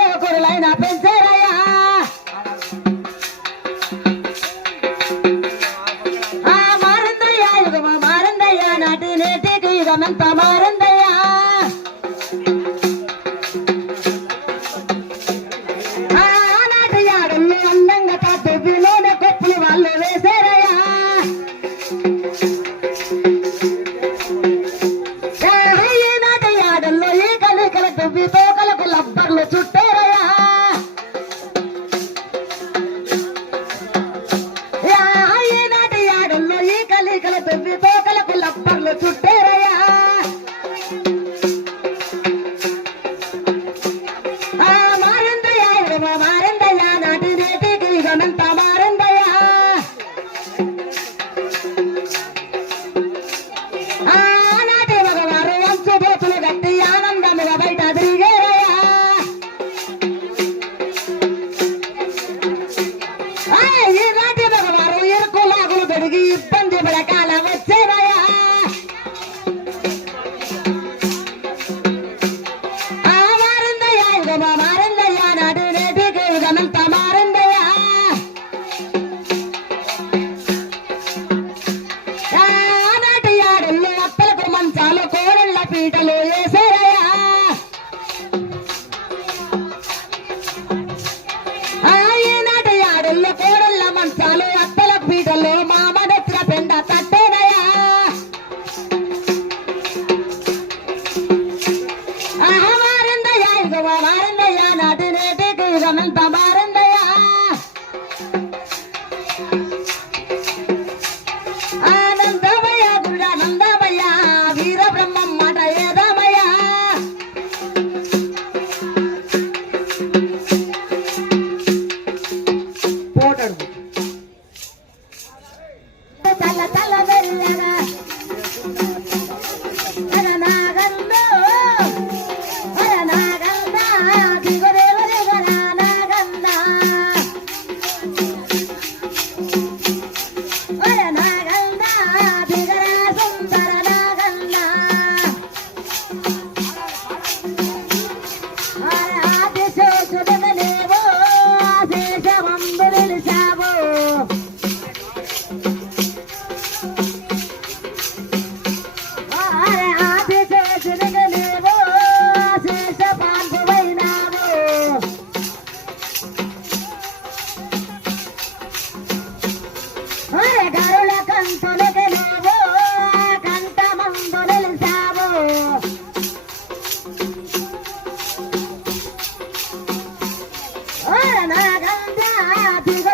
ఏడవ కొడులైనా పెంచారయ్యా మారిందయ్యా యుగమ మారిందయ్యా నాటి నేటికి యుగమంతా మారిందయ్యా ఆనాటి ఆడళ్ళు అందంగా తాతెవ్విలోనే కొప్పులు వాళ్ళు వేశారయ్యా ఈనాటి ఆడల్లో ఈ కలికల తువ్వి తోకలకు లబ్బర్లు చుట్టారయ్యా ఈనాటి ఆడల్లో ఈ కలికల తువ్వి తోకలకు లబ్బర్లు చుట్టారయ్యా మారిందయ్యా ఇరవ మారిందయ్యా నాటి నేటికి యుగమంతా మారిందయ్యా ఆనాటి మగవారు వంచు బోతులు గట్టి ఆనందముగా బయట తిరిగారయ్యా ఈనాటి మగవారు ఇరుకు లాగులు పెరిగి ఇబ్బంది పడకాల వచ్చేరయ్యా మారిందయ్యా యుగమ మారిందయ్యా నాటి నేటికి యుగమంతా మారిందయ్యా ఆనాటి ఆడళ్ళు అత్తలకు మంచాలు కోడళ్ళ పీటలు వేసారయ్యా ఈనాటి ఆడళ్ళు కోడళ్ళ మంచాలు అత్తల పీటలు మామడెత్ర పెండ తట్టేదయ్యా మారిందయ్యా యుగమ మారిందయ్యా నాటి నేటికి యుగమంతా మారిందయ్యా ఆనందమయ్య గురుడానందమయ్య వీర బ్రహ్మం మాట ఏదామయ్యా పోటాడు తల తల వెల్లగా నాగందో నాగంద దిగుదేవరిగర నాగంద నాగంద దిగర సుందర నాగంద ఆదిశేషుడగలేవో ఆశేషవందు నిలిచావో ఆదిశేషుడగలేవో ఆశేష పాండువైనావో గరుల కంతులగలేవో కంఠమందు నిలిచావో నాగంద దిగ